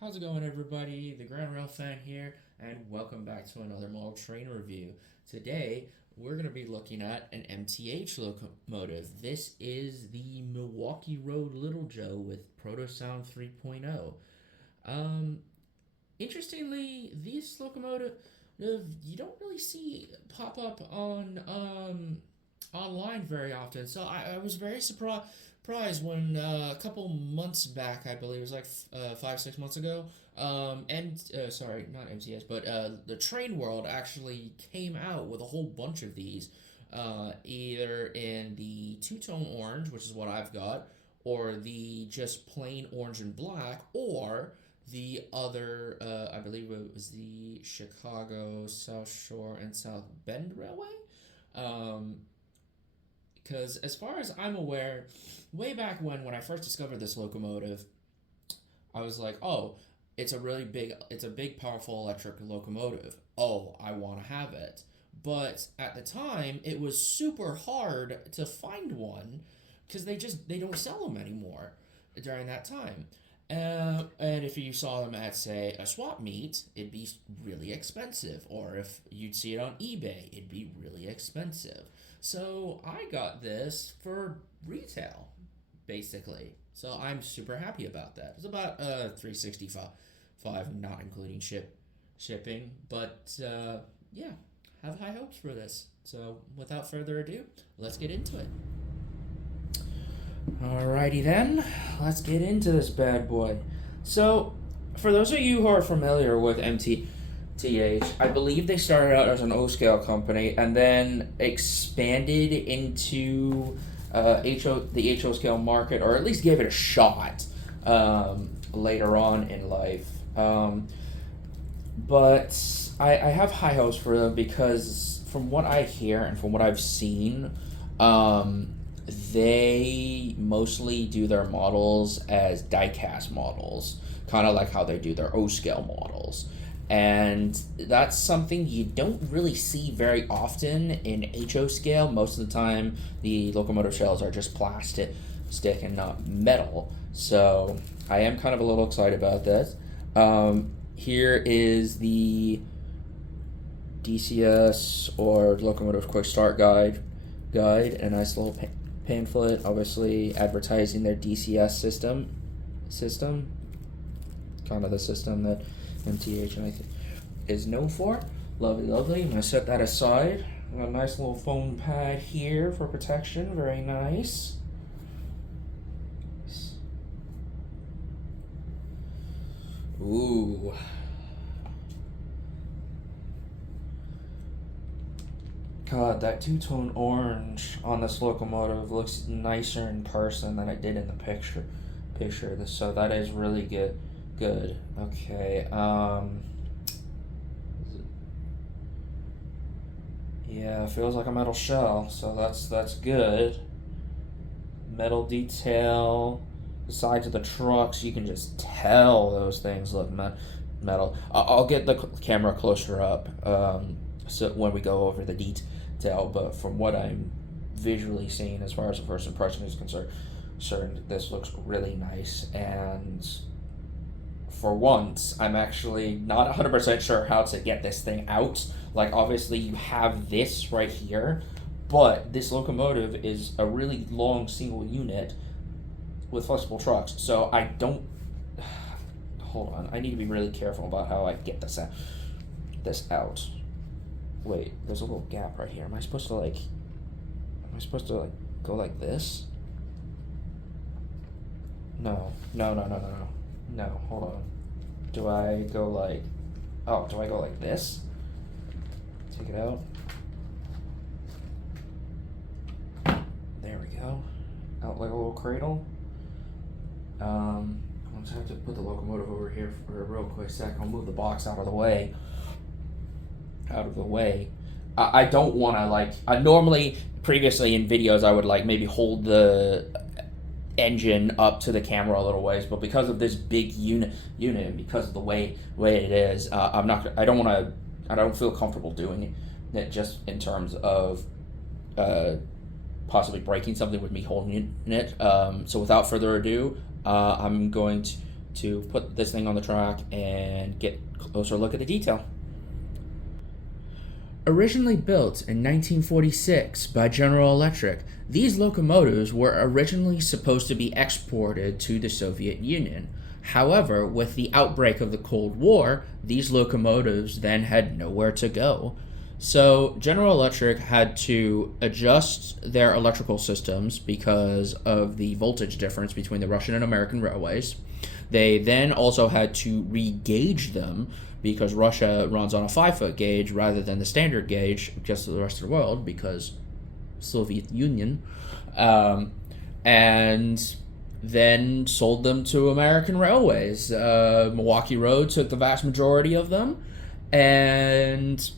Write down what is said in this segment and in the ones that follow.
How's it going, everybody? The Grand Rail fan here, and welcome back to another model train review. Today, we're going to be looking at an MTH locomotive. This is the Milwaukee Road Little Joe with Proto Sound 3.0. Um, Interestingly, these locomotive you don't really see pop up on online very often. So I was very surprised when a couple months back, I believe it was like 5 6 months ago. And sorry, not MTS, but the Train World actually came out with a whole bunch of these, either in the two-tone orange, which is what I've got, or the just plain orange and black, or the other, I believe it was the Chicago South Shore and South Bend Railway. Um, because as far as I'm aware, way back when I first discovered this locomotive, I was like, oh, it's a big, powerful electric locomotive. Oh, I want to have it. But at the time, it was super hard to find one because they don't sell them anymore during that time. And if you saw them at, say, a swap meet, it'd be really expensive. Or if you'd see it on eBay, it'd be really expensive. So I got this for retail, basically. So I'm super happy about that. It's about 365, not including shipping. But yeah, have high hopes for this. So without further ado, let's get into it. Alrighty then, let's get into this bad boy. So, for those of you who are familiar with MTH, I believe they started out as an O scale company and then expanded into the HO scale market, or at least gave it a shot later on in life. But I have high hopes for them because, from what I hear and from what I've seen, they mostly do their models as die-cast models, kind of like how they do their O-scale models. And that's something you don't really see very often in HO scale. Most of the time, the locomotive shells are just plastic stick and not metal. So I am kind of a little excited about this. Here is the DCS, or Locomotive Quick Start Guide, a nice little pamphlet, obviously advertising their DCS system, kind of the system that MTH and I think is known for. Lovely. I'm gonna set that aside. Got a nice little foam pad here for protection. Very nice. Ooh. God, that two-tone orange on this locomotive looks nicer in person than it did in the picture. So that is really good. Okay. Yeah, it feels like a metal shell, so that's good. Metal detail. The sides of the trucks, you can just tell those things look metal. I'll get the camera closer up, so when we go over the detail, but from what I'm visually seeing as far as the first impression is concerned, this looks really nice. And for once, I'm actually not 100% sure how to get this thing out. Like, obviously, you have this right here, but this locomotive is a really long single unit with flexible trucks, so I don't. Hold on, I need to be really careful about how I get this out. Wait, there's a little gap right here. Am I supposed to go like this? No. No, hold on. Do I go like this? Take it out. There we go. Out like a little cradle. I'll just have to put the locomotive over here for a real quick sec. I'll move the box out of the way. I don't want to normally, previously in videos, I would maybe hold the engine up to the camera a little ways, but because of this big unit, and because of the way it is, I don't feel comfortable doing it just in terms of possibly breaking something with me holding it. So without further ado, I'm going to put this thing on the track and get a closer look at the detail. Originally built in 1946 by General Electric, these locomotives were originally supposed to be exported to the Soviet Union. However, with the outbreak of the Cold War, these locomotives then had nowhere to go. So General Electric had to adjust their electrical systems because of the voltage difference between the Russian and American railways. They then also had to re-gauge them because Russia runs on a 5-foot gauge rather than the standard gauge just to the rest of the world because Soviet Union. And then sold them to American railways. Milwaukee Road took the vast majority of them, and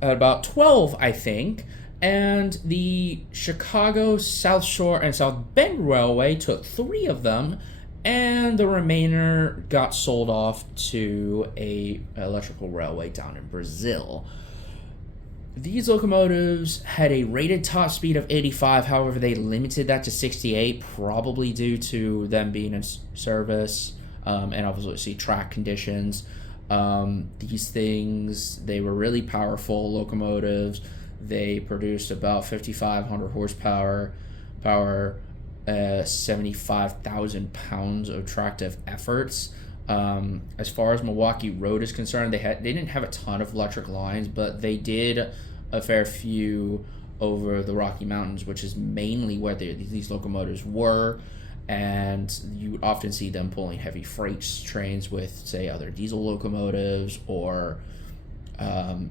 about 12, I think, and the Chicago South Shore and South Bend Railway took 3 of them, and the remainder got sold off to a electrical railway down in Brazil. These locomotives had a rated top speed of 85, however, they limited that to 68, probably due to them being in service and obviously track conditions. These things, they were really powerful locomotives. They produced about 5,500 horsepower, 75,000 pounds of tractive efforts. As far as Milwaukee Road is concerned, they didn't have a ton of electric lines, but they did a fair few over the Rocky Mountains, which is mainly where these locomotives were. And you would often see them pulling heavy freight trains with, say, other diesel locomotives, or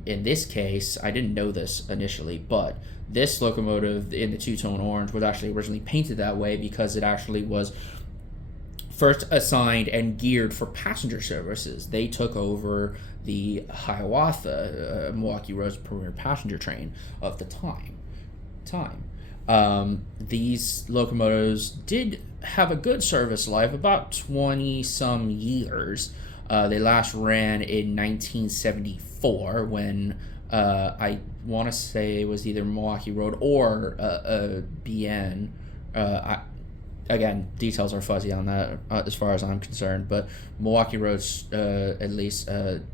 in this case, I didn't know this initially, but this locomotive in the two-tone orange was actually originally painted that way because it actually was first assigned and geared for passenger services. They took over the Hiawatha, Milwaukee Road's premier passenger train of the time. These locomotives did have a good service life, about 20-some years. They last ran in 1974 when I want to say it was either Milwaukee Road or BN. Again, details are fuzzy on that as far as I'm concerned, but Milwaukee Roads at least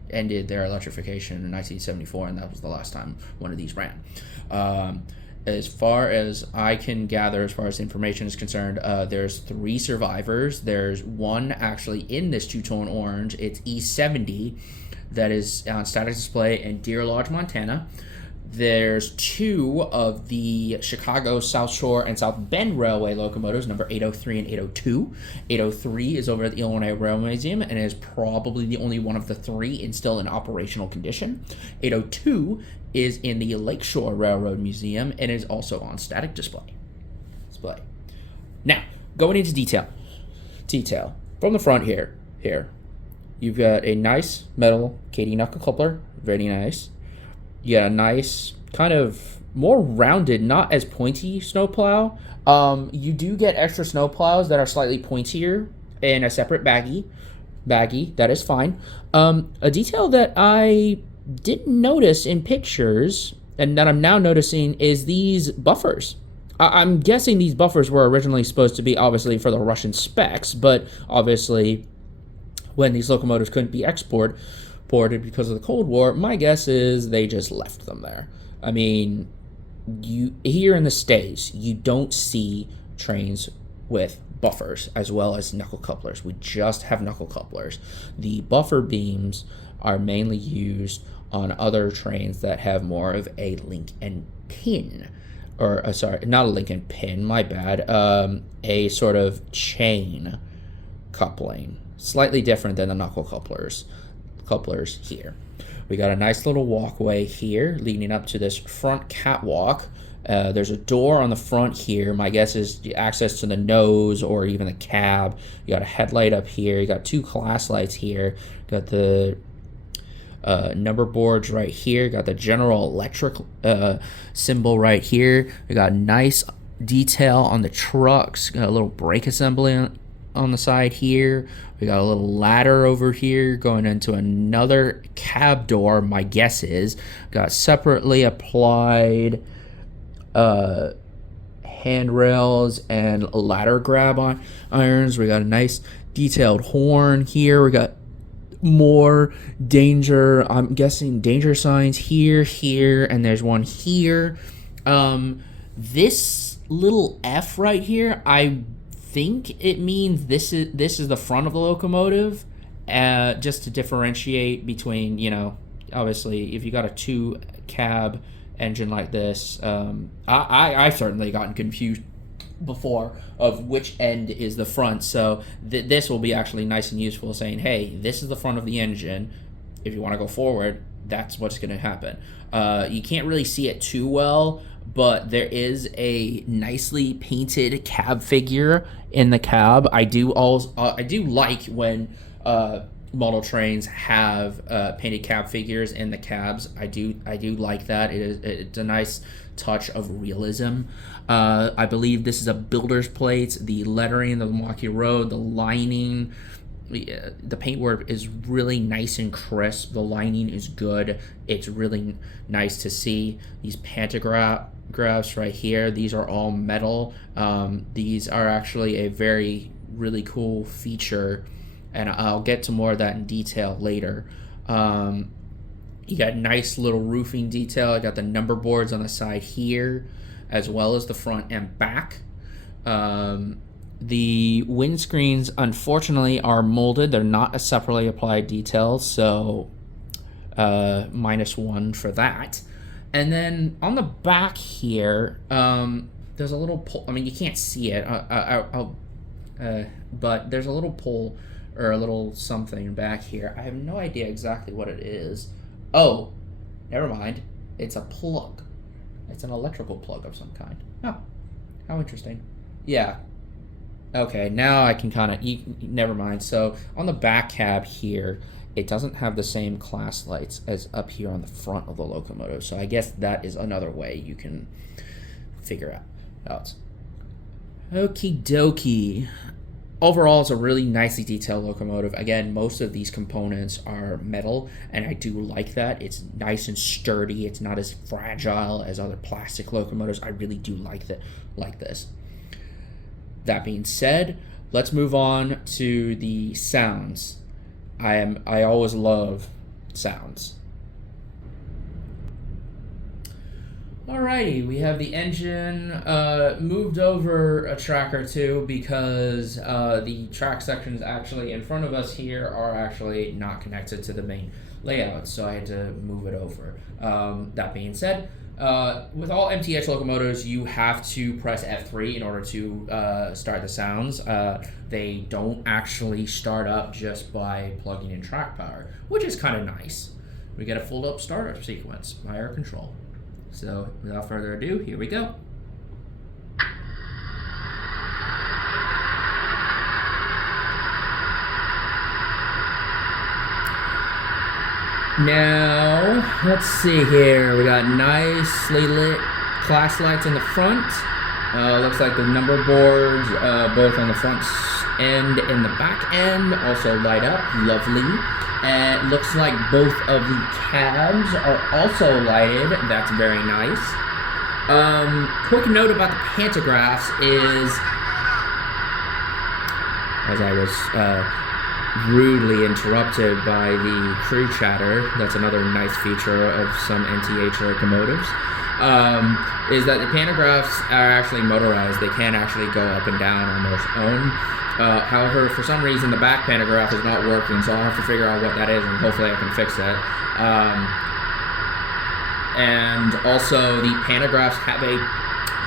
ended their electrification in 1974, and that was the last time one of these ran. As far as I can gather, as far as information is concerned, there's 3 survivors. There's one actually in this two-tone orange. It's E70 that is on static display in Deer Lodge, Montana. There's 2 of the Chicago South Shore and South Bend Railway locomotives, number 803 and 802. 803 is over at the Illinois Railway Museum and is probably the only one of the 3 still in operational condition. 802 is in the Lakeshore Railroad Museum and is also on static display. Now, going into detail. From the front here, you've got a nice metal Katy knuckle coupler, very nice. You got a nice, kind of more rounded, not as pointy snowplow. You do get extra snowplows that are slightly pointier in a separate baggie. That is fine. A detail that I didn't notice in pictures and that I'm now noticing is these buffers. I'm guessing these buffers were originally supposed to be obviously for the Russian specs, but obviously when these locomotives couldn't be exported because of the Cold War, my guess is they just left them there. I mean, you here in the States, you don't see trains with buffers as well as knuckle couplers. We just have knuckle couplers. The buffer beams are mainly used on other trains that have more of a link and pin, or not a link and pin, my bad, a sort of chain coupling, slightly different than the knuckle couplers here. We got a nice little walkway here leading up to this front catwalk. There's a door on the front here. My guess is access to the nose or even the cab. You got a headlight up here. You got 2 class lights here. Got the number boards right here. Got the General Electric symbol right here. We got nice detail on the trucks. Got a little brake assembly on the side here. We got a little ladder over here going into another cab door, my guess is. Got separately applied handrails and ladder grab on irons. We got a nice detailed horn here. We got more danger. I'm guessing danger signs here, and there's one here. This little F right here, I think it means this is the front of the locomotive, just to differentiate between, you know, obviously if you got a 2-cab engine like this, I've certainly gotten confused before of which end is the front. So this will be actually nice and useful, saying, hey, this is the front of the engine. If you want to go forward, that's what's going to happen. You can't really see it too well, but there is a nicely painted cab figure in the cab. I do like when model trains have painted cab figures in the cabs. I do like that. It's a nice touch of realism. I believe this is a builder's plate. The lettering, the Milwaukee Road, the lining, the paintwork is really nice and crisp. The lining is good. It's really nice to see. These pantographs right here, these are all metal. These are actually a really cool feature, and I'll get to more of that in detail later. You got nice little roofing detail. I got the number boards on the side here, as well as the front and back. The windscreens, unfortunately, are molded. They're not a separately applied detail, so -1 for that. And then on the back here, there's a little pull. I mean, you can't see it, but there's a little pull or a little something back here. I have no idea exactly what it is. Oh, never mind. It's a plug. It's an electrical plug of some kind. Oh, how interesting. Yeah. Okay, now I can kind of... Never mind. So on the back cab here, it doesn't have the same class lights as up here on the front of the locomotive. So I guess that is another way you can figure out. Okie dokie. Overall, it's a really nicely detailed locomotive. Again, most of these components are metal, and I do like that. It's nice and sturdy. It's not as fragile as other plastic locomotives. I really do like this. That being said, let's move on to the sounds. I always love sounds. Alrighty, we have the engine moved over a track or two because the track sections actually in front of us here are actually not connected to the main layout, so I had to move it over. That being said, with all MTH locomotives, you have to press F3 in order to start the sounds. They don't actually start up just by plugging in track power, which is kind of nice. We get a fold-up startup sequence by our control. So, without further ado, here we go. Now, let's see here. We got nicely lit class lights in the front. Looks like the number boards, both on the front end and the back end, also light up. Lovely. It looks like both of the cabs are also lighted. That's very nice. Quick note about the pantographs is, as I was rudely interrupted by the crew chatter, that's another nice feature of some MTH locomotives, is that the pantographs are actually motorized. They can actually go up and down on their own. However, for some reason, the back pantograph is not working, so I'll have to figure out what that is, and hopefully I can fix that. And also, the pantographs have a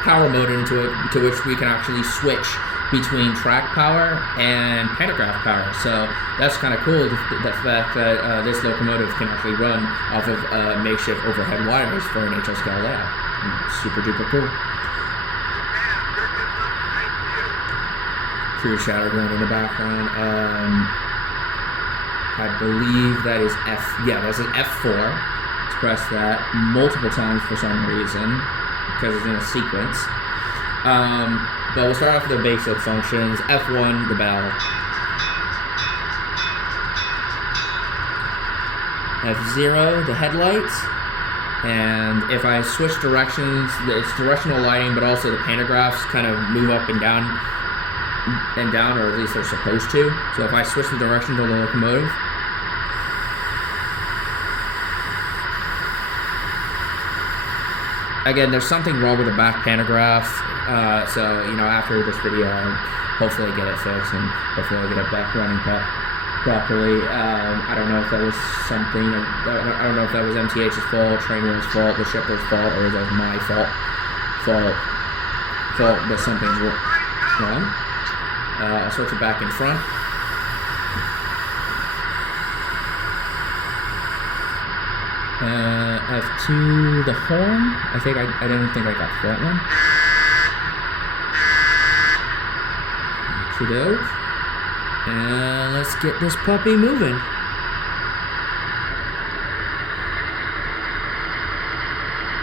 power mode into it, to which we can actually switch between track power and pantograph power. So that's kind of cool, the fact that this locomotive can actually run off of makeshift overhead wires for an HL scale layout. Super duper cool. Crew chatter going in the background. I believe that is F. Yeah, that's an F4. Let's press that multiple times for some reason because it's in a sequence. But we'll start off with the basic functions. F1, the bell. F0, the headlights. And if I switch directions, it's directional lighting, but also the pantographs kind of move up and down and down, or at least they're supposed to. So if I switch the direction to the locomotive, again, there's something wrong with the back pantograph. So after this video, I'll hopefully get it fixed, and hopefully I'll get it back running properly. I don't know if that was something. I don't know if that was MTH's fault, Trainwell's fault, the shipper's fault, or is that my fault? But something's wrong. I'll switch it back in front. F2 the horn. I didn't think I got that one. Okey-doke. And let's get this puppy moving.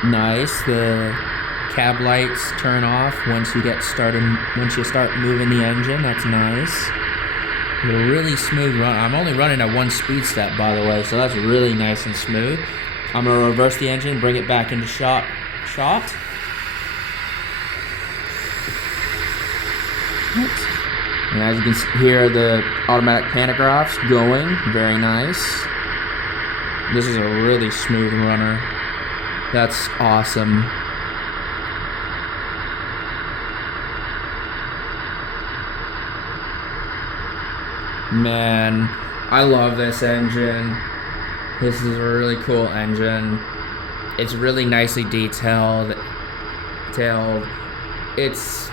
Nice. The cab lights turn off once you start moving the engine. That's nice. A really smooth run. I'm only running at 1 speed step, by the way, so that's really nice and smooth. I'm gonna reverse the engine, bring it back into shot. And as you can hear, the automatic pantographs going, very nice. This is a really smooth runner. That's awesome. Man, I love this engine. This is a really cool engine. It's really nicely detailed. It's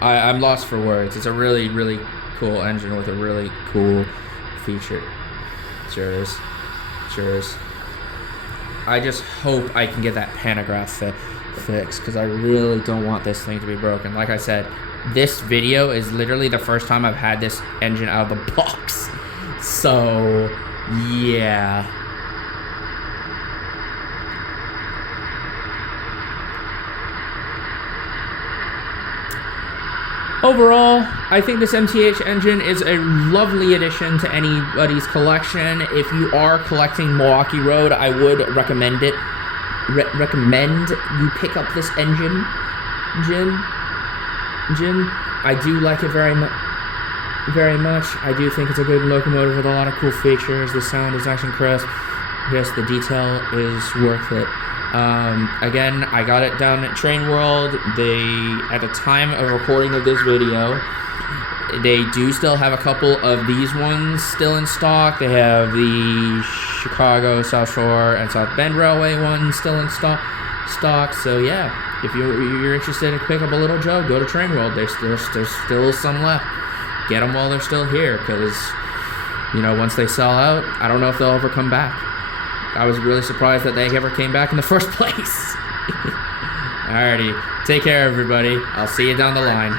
I'm lost for words. It's a really, really cool engine with a really cool feature. Cheers. I just hope I can get that pantograph fixed, because I really don't want this thing to be broken. Like I said, this video is literally the first time I've had this engine out of the box. So, yeah. Overall, I think this MTH engine is a lovely addition to anybody's collection. If you are collecting Milwaukee Road, I would recommend it. Recommend you pick up this engine. I do like it very much. I do think it's a good locomotive with a lot of cool features. The sound is nice and crisp. Yes, the detail is worth it. Again, I got it down at Train World. At the time of recording of this video, they do still have a couple of these ones still in stock. They have the Chicago, South Shore, and South Bend Railway ones still in stock. So yeah, if you're interested in pick up a Little Joe, go to Train World. There's still some left. Get them while they're still here, because once they sell out, I don't know if they'll ever come back. I was really surprised that they ever came back in the first place. Alrighty, take care everybody. I'll see you down the line.